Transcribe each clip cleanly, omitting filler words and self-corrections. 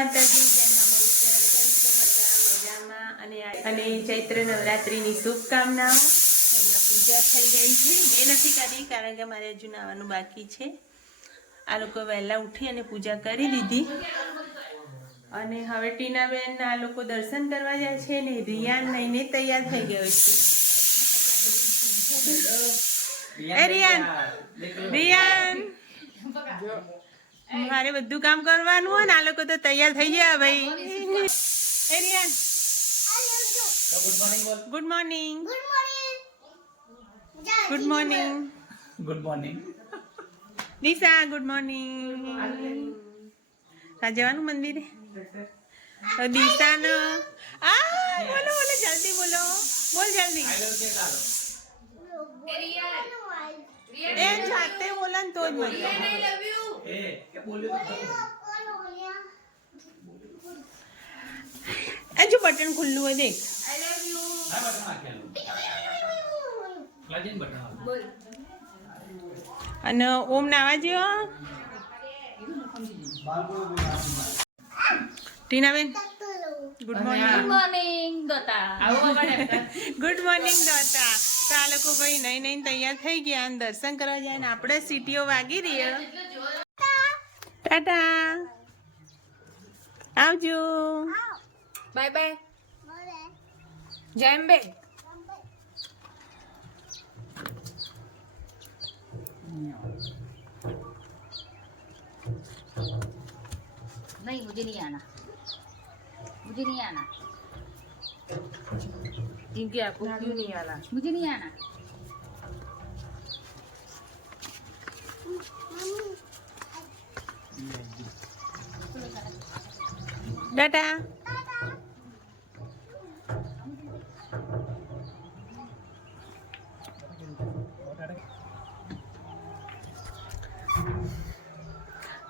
માતાજી, જય મામા ઉત્તરાયણ. કેમ છો બધા? મજામાં. અને ચૈત્ર નવરાત્રિની શુભકામનાઓ. એમના પૂજા થઈ ગઈ છે. મેં નથી કરી કારણ કે મારે હજુ નાવાનું બાકી છે. આ લોકો વહેલા ઉઠી અને પૂજા કરી દીધી. અને હવે ટીનાબેન આ લોકો દર્શન કરવા જાય છે ને રિયાન લઈને તૈયાર થઈ ગયો છે. એ રિયાન, રિયાન, મારે બધું કામ કરવાનું હોય ને આ લોકો તો તૈયાર થઈ ગયા ભાઈ. એ Riyan, good morning. Good morning. Good morning. Nisha, good morning. આ જવાનું મંદિરે. દિશાનો બોલો બોલો જલ્દી બોલો, બોલ જલ્દી. એ જાતે બોલે ને તો જ મજા. હજુ બટન ખુલ્લું હોય દેખ. અને ઓમ નાવા જેવો. ટીનાબેન, ગુડ મોર્નિંગ. ગુડ મોર્નિંગ દોતા. ગુડ મોર્નિંગ દોતા. તો આ લોકો ભાઈ નહીં નહીં તૈયાર થઈ ગયા અને દર્શન કરવા જાય ને આપણે સીટીઓ વાગી રહી. ટાટા, આવજો. Bye bye. જય અંબે. नहीं मुझे नहीं आना, मुझे नहीं आना. क्योंकि आपको क्यों नहीं आना? मुझे नहीं आना. टाटा.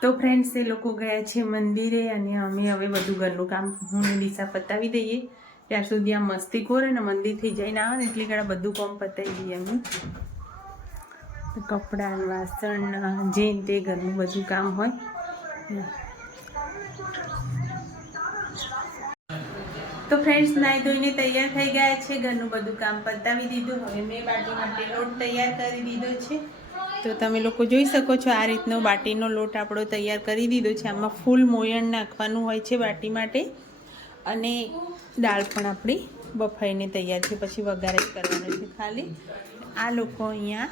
તો ફ્રેન્ડ્સ એ લોકો ગયા છે મંદિરે અને અમે હવે બધું ઘરનું કામ હું ને દિશા પતાવી દઈએ ત્યાર સુધી આ મસ્તી ખોરે ને મંદિરથી જઈને આવે ને એટલી ઘણા બધું કામ પતાવી દઈએ અમે. કપડાં, વાસણ, જે તે ઘરનું બધું કામ હોય. તો ફ્રેન્ડ્સ નાઈ ધોઈને તૈયાર થઈ ગયા છે, ઘરનું બધું કામ પતાવી દીધું. હવે મેં બાટી માટે લોટ તૈયાર કરી દીધો છે. તો તમે લોકો જોઈ શકો છો આ રીતનો બાટીનો લોટ આપણો તૈયાર કરી દીધો છે. આમાં ફૂલ મોયણ નાખવાનું હોય છે બાટી માટે. અને દાળ પણ આપણી બફાઈને તૈયાર છે, પછી વઘાર જ કરવાનો છે ખાલી. આ લોકો અહીંયા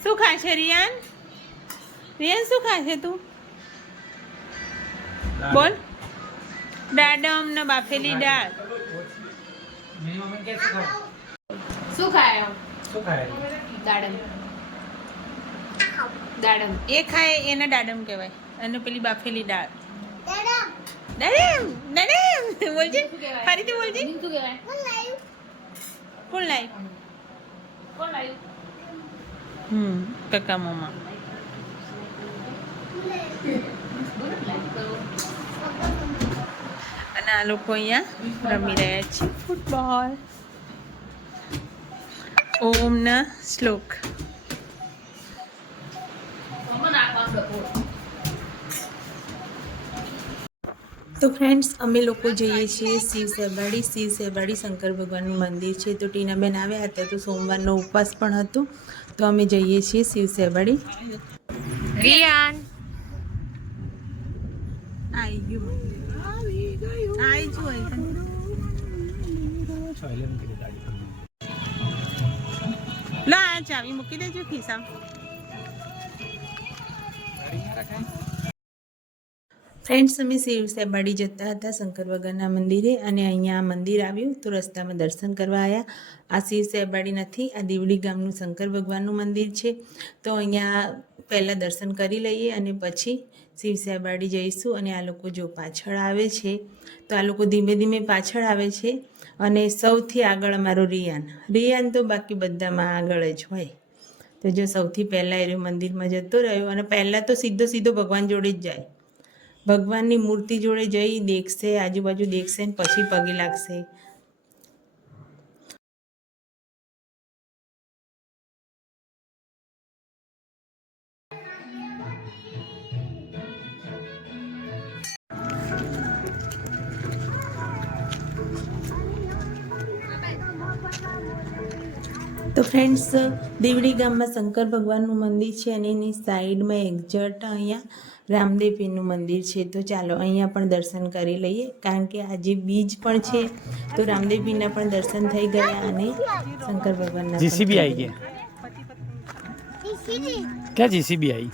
શું ખાશે? રિયાન, રિયાન શું ખાશે તું? બોલ. દાડમ ને બાફેલી દાળ. શું ખાય? શું ખાય? દાડમ. દાડમ એ ખાય એને દાડમ કહેવાય. અને પેલી બાફેલી દાળ દાડમ. દાડમ બોલજે, ફરીથી બોલજે. શું કહેવાય? કોણ લાવ્યું? કોણ લાવ્યું? કાકા મામા. અને આ લોકો અહીંયા રમી રહ્યા છે ફૂટબોલ. ઓમના શ્લોક. તો ફ્રેન્ડ્સ અમે લોકો જઈએ છીએ શિવ સેબાડી. શિવ સેબાડી શંકર ભગવાનનું મંદિર છે. તો ટીનાબેન આવ્યા હતા તો સોમવારનો ઉપવાસ પણ હતો તો અમે જઈએ છીએ શિવ સેબાડી. રિયાન આવી ગયું, આવી ગયું. લો આ ચાવી મૂકી દેજો ખિસ્સામાં. ફ્રેન્ડ્સ અમે શિવ સેબાડી જતા હતા શંકર ભગવાનના મંદિરે અને અહીંયા મંદિર આવ્યું તો રસ્તામાં દર્શન કરવા આવ્યા. આ શિવ સેબાડી નથી, આ દીવડી ગામનું શંકર ભગવાનનું મંદિર છે. તો અહીંયા પહેલાં દર્શન કરી લઈએ અને પછી શિવ સેબાડી જઈશું. અને આ લોકો જો પાછળ આવે છે તો આ લોકો ધીમે ધીમે પાછળ આવે છે. અને સૌથી આગળ અમારો રિયાન. રિયાન તો બાકી બધામાં આગળ જ હોય. તો જો સૌથી પહેલાં એ મંદિરમાં જતો રહ્યો અને પહેલાં તો સીધો સીધો ભગવાન જોડે જ જાય. ભગવાનની મૂર્તિ જોડે જઈ દેખશે, આજુબાજુ દેખશે ને પછી પગે લાગશે. તો ફ્રેન્ડ્સ, દેવડી ગામમાં શંકર ભગવાનનું મંદિર છે અને એની સાઈડમાં એક્ઝેક્ટ અહીંયા રામદેવપીરનું મંદિર છે. તો ચાલો અહીંયા પણ દર્શન કરી લઈએ, કારણ કે આજે બીજ પણ છે. તો રામદેવપીરના પણ દર્શન થઈ ગયા અને શંકર ભગવાનના જીસીબી आई क्या क्या जीसीबी आई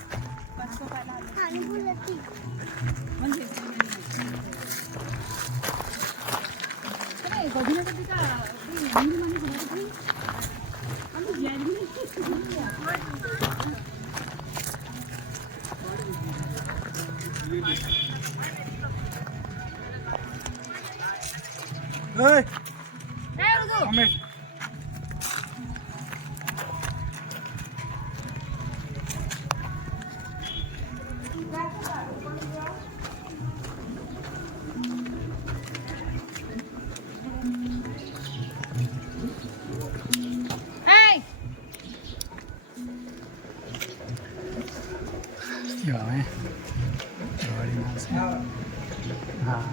हाँ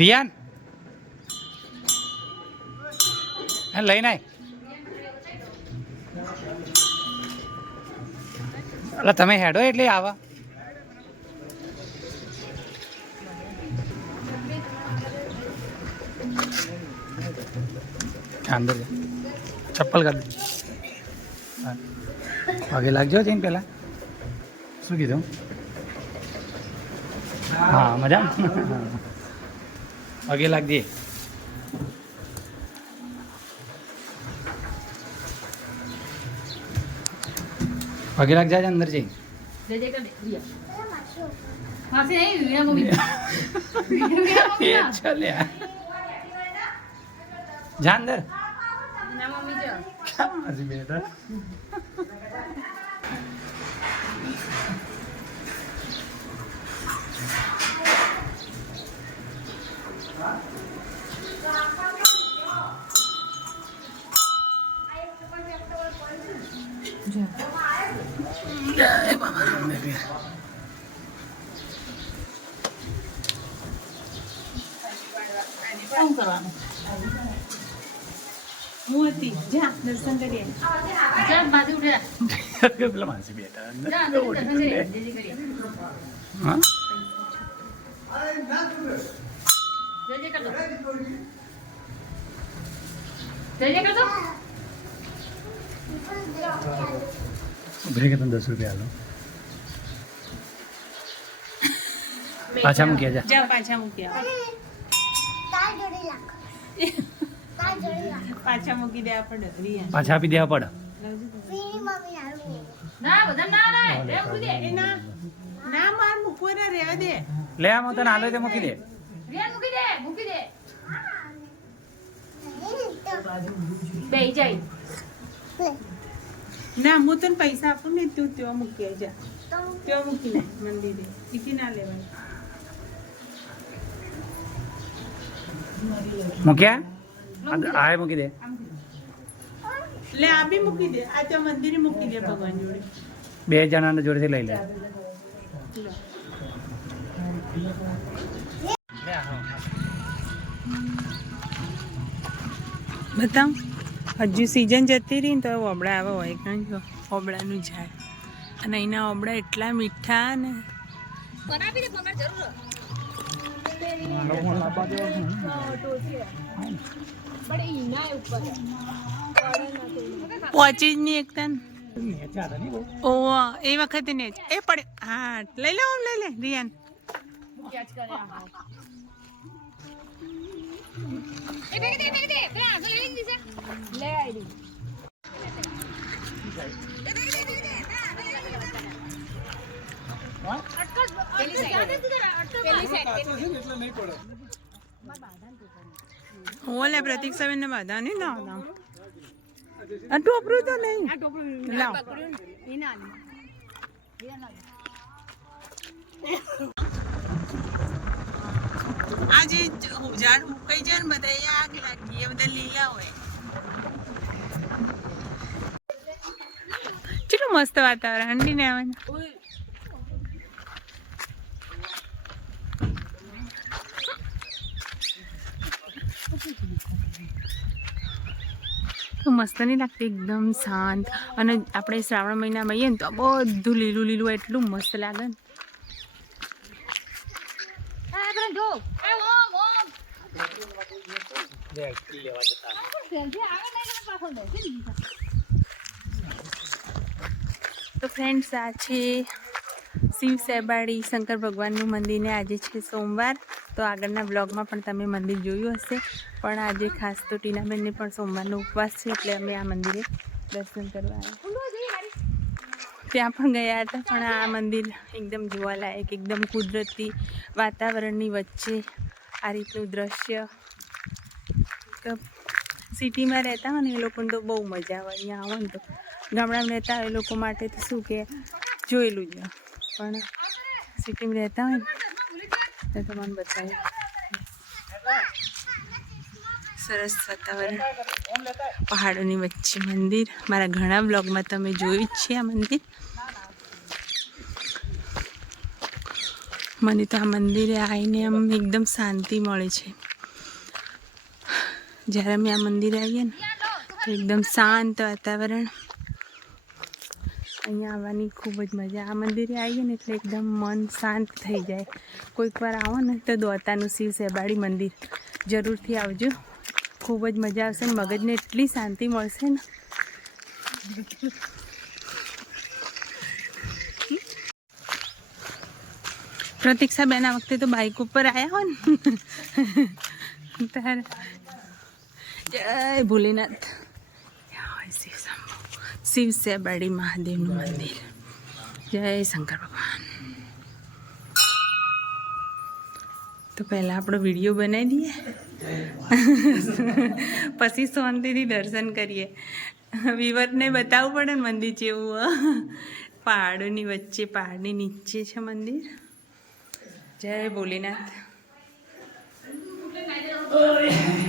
रियान લઈને આય એટલે તમે હેડો એટલે આવા અંદર ચપ્પલ કાઢ પગે લાગજો જઈને પેલા શું કીધું હા મજા પગે લાગજે પગે લાગ જાય અંદર જઈ ચાલ્યા જા અંદર બેટા હું હતી જા દર્શન કરીએ. પેલા માનસી બેટા હા ઉભરે કે તમે 10 રૂપિયા આલો પાછા મૂક્યા જા જા પાછા મૂક્યા પાછા મૂકી દે આપણે રિયા પાછા આપી દેવા પડે ના માર મૂકવો ને રહેવા દે. લે આમ તને આલો તે મૂકી દે ના હું તને પૈસા આપું ને તું ત્યાં મૂકી જા ત્યાં મૂકી લે મંદિરે ટીકી ના લેવાય. મૂક્યા આ મૂકી દે લે આ બી મૂકી દે આ ત્યાં મંદિરે મૂકી દે ભગવાન જોડે. 2 જણાને જોડેથી લઈ લે બતાવ હજુ સિઝન જતી રહી ને તો ઓબળા આવે હોય કારણ કે ઓબળાનું ઝાડ અને અહીંના ઓબળા એટલા મીઠા ને પહોંચી જ નહીં એકતા ઓ એ વખતે ને એ પડે હા લઈ લે લઈ લે રિયાન ઓલે પ્રતિક સવેન ને બાધા નહીં ના આ ટોપરું તો નહીં લાવ આજે ઝાડ મુકાઈ જાય ને બધા આગ લાગી એ બધા લીલા હોય. કેટલું મસ્ત વાતાવરણ ઠંડી ને આવવાનું. મસ્ત નહીં લાગતી, એકદમ શાંત. અને આપણે શ્રાવણ મહિનામાં આવીએ ને તો બધું લીલું લીલું એટલું મસ્ત લાગે ને. તો ફ્રેન્ડ્સ, આ છે શિવ સેબાડી શંકર ભગવાનનું મંદિર ને આજે છે સોમવાર. તો આગળના બ્લોગમાં પણ તમે મંદિર જોયું હશે, પણ આજે ખાસ તો ટીનાબેનને પણ સોમવારનો ઉપવાસ છે એટલે અમે આ મંદિરે દર્શન કરવા આવ્યા. ત્યાં પણ ગયા હતા, પણ આ મંદિર એકદમ જોવાલાયક, એકદમ કુદરતી વાતાવરણની વચ્ચે આ રીતનું દ્રશ્ય. સિટીમાં રહેતા હોય ને એ લોકોને તો બહુ મજા આવે. અહીંયા આવો ને તો ગામડામાં રહેતા હોય એ લોકો માટે તો શું કે જોયેલું જ, પણ સિટીમાં રહેતા હોય ને તો તમને બતાવ્યું. સરસ વાતાવરણ, પહાડોની વચ્ચે મંદિર. મારા ઘણા બ્લોગમાં તમે જોયું જ છે આ મંદિર. મને તો આ મંદિરે આવીને આમ એકદમ શાંતિ મળે છે. જ્યારે અમે આ મંદિરે આવીએ ને તો એકદમ શાંત વાતાવરણ. અહીંયા આવવાની ખૂબ જ મજા. આ મંદિરે આવીએ ને એટલે એકદમ મન શાંત થઈ જાય. કોઈક વાર આવો ને તો દ્વારકાનું શિવ સેબાડી મંદિર જરૂરથી આવજો, ખૂબ જ મજા આવશે ને મગજને એટલી શાંતિ મળશે ને. પ્રતીક્ષાબેન આ વખતે તો બાઇક ઉપર આવ્યા હો ને. તારે જય ભોલેનાથ. શિવ શંભુ, શિવ સેબાડી મહાદેવનું મંદિર. જય શંકર ભગવાન. તો પહેલાં આપણો વિડીયો બનાવી દઈએ, પછી શાંતિથી દર્શન કરીએ. વિવરને બતાવવું પડે ને મંદિર જેવું. પહાડોની વચ્ચે, પહાડની નીચે છે મંદિર. જય ભોલેનાથ.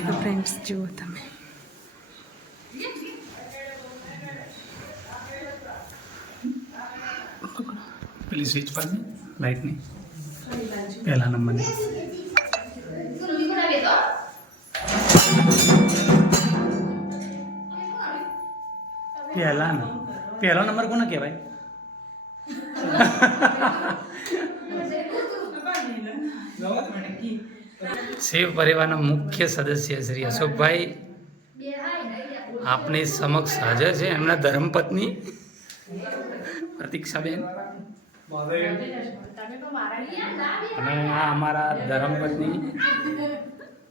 તો ફ્રેન્ડ્સ જુઓ તમે, પેલી સ્વિચ પર લાઇટની પહેલા નંબરની. પહેલો નંબર કોને કહેવાય? શિવ પરિવારના મુખ્ય સદસ્ય શ્રી અશોકભાઈ આપની સમક્ષ હાજર છે. એમના ધર્મપત્ની પ્રતીક્ષાબેન અને આ અમારા ધર્મપત્ની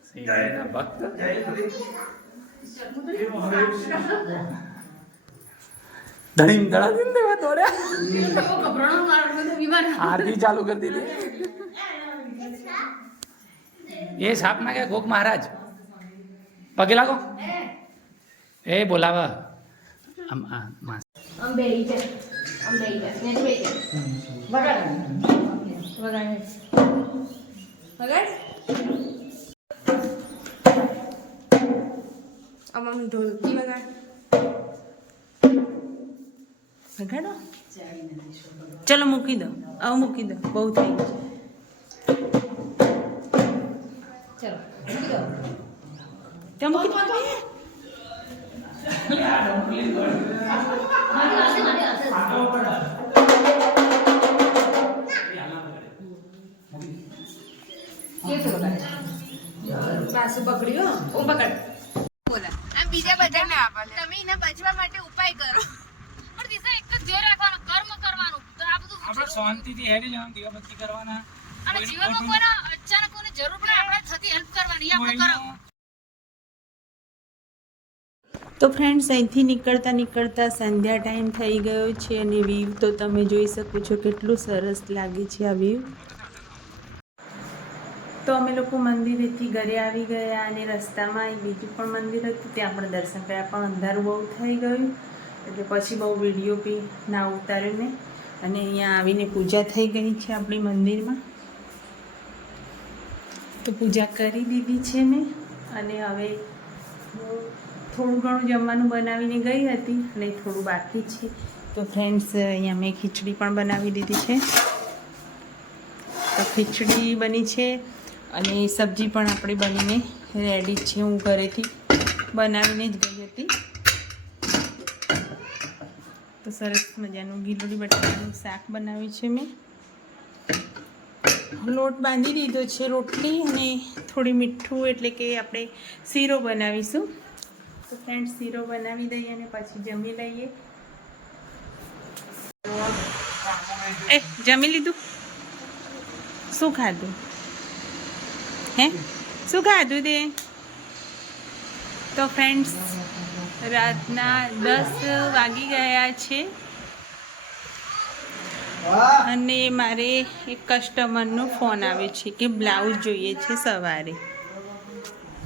શ્રીના ભક્ત. ધણીમ દડા દીન દેવા દોડ્યા, આરતી ચાલુ કરી દીધી. એ સાપ ના કે ગોક મહારાજ પગે લાગો, એ બોલાવા. ઢોલકી વગાડો. ચલો મૂકી દો, હવે મૂકી દો, બહુ થઈ ગયું. ચલો મૂકી દો. પાછું પકડ્યું, હું પકડ. બીજા બધાને તમે એના બચવા માટે ઉપાય કરો. પણ દિશા એક જ ધ્યેય રાખવાનું, કર્મ કરવાનું. તો આ બધું આપણે શાંતિથી હેડી જવાનું, દીવાબત્તી કરવાના. અને જીવનમાં કોઈના અચાનક કોઈને જરૂર પડે આપણે થતી હેલ્પ કરવાની, એ આપણે કરો. તો ફ્રેન્ડ્સ, અહીંથી નીકળતા સંધ્યા ટાઈમ થઈ ગયો છે અને વ્યૂ તો તમે જોઈ શકો છો કેટલું સરસ લાગે છે આ વ્યૂ. તો અમે લોકો મંદિરેથી ઘરે આવી ગયા અને રસ્તામાં એક બીજું પણ મંદિર હતું, ત્યાં પણ દર્શન કર્યા, પણ અંધારું બહુ થઈ ગયું એટલે પછી બહુ વિડીયો બી ના ઉતાર્યો મેં. અને અહીંયા આવીને પૂજા થઈ ગઈ છે આપણી મંદિરમાં. તો પૂજા કરી દીધી છે મેં અને હવે થોડું ઘણું જમવાનું બનાવીને ગઈ હતી અને થોડું બાકી છે. તો ફ્રેન્ડ્સ, અહીંયા મેં ખીચડી પણ બનાવી દીધી છે. તો ખીચડી બની છે અને સબ્જી પણ આપણી બનીને રેડી છે. હું ઘરેથી બનાવીને જ ગઈ હતી તો સરસ મજાનું ગીલોડી બટાકાનું શાક બનાવ્યું છે મેં. લોટ બાંધી દીધો છે રોટલી અને થોડી મીઠું એટલે કે આપણે શીરો બનાવીશું. તો ફ્રેન્ડ્સ શીરો બનાવી દઈએ અને પછી જમી લઈએ. જમી લીધું? શું ખાધું? હે શું ખાધું તે? તો ફ્રેન્ડ્સ રાતના 10 વાગી ગયા છે અને મારે એક કસ્ટમરનો ફોન આવે છે કે બ્લાઉઝ જોઈએ છે સવારે.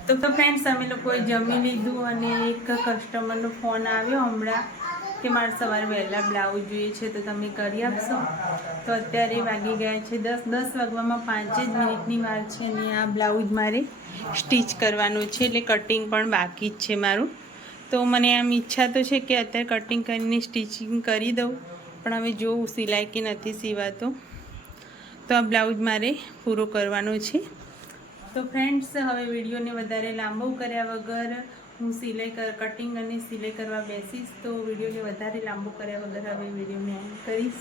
તો ફ્રેન્ડ્સ અમે લોકોએ જમી લીધું અને એક કસ્ટમરનો ફોન આવ્યો હમણાં કે મારે સવારે વહેલા બ્લાઉઝ જોઈએ છે તો તમે કરી આપશો. તો અત્યારે વાગી ગયા છે 10 વાગવામાં 5 જ મિનિટની વાર છે અને આ બ્લાઉઝ મારે સ્ટીચ કરવાનું છે એટલે કટિંગ પણ બાકી જ છે મારું. તો મને આમ ઈચ્છા તો છે કે અત્યારે કટિંગ કરીને સ્ટિચિંગ કરી દઉં પણ હવે જોઉં સિલાઈ કે નથી સિવાતો. તો આ બ્લાઉઝ મારે પૂરો કરવાનો છે. તો ફ્રેન્ડ્સ હવે વિડીયોને વધારે લાંબો કર્યા વગર હું કટિંગ અને સિલાઈ કરવા બેસીશ. તો વિડીયોને વધારે લાંબો કર્યા વગર હવે વિડીયોને એન્ડ કરીશ.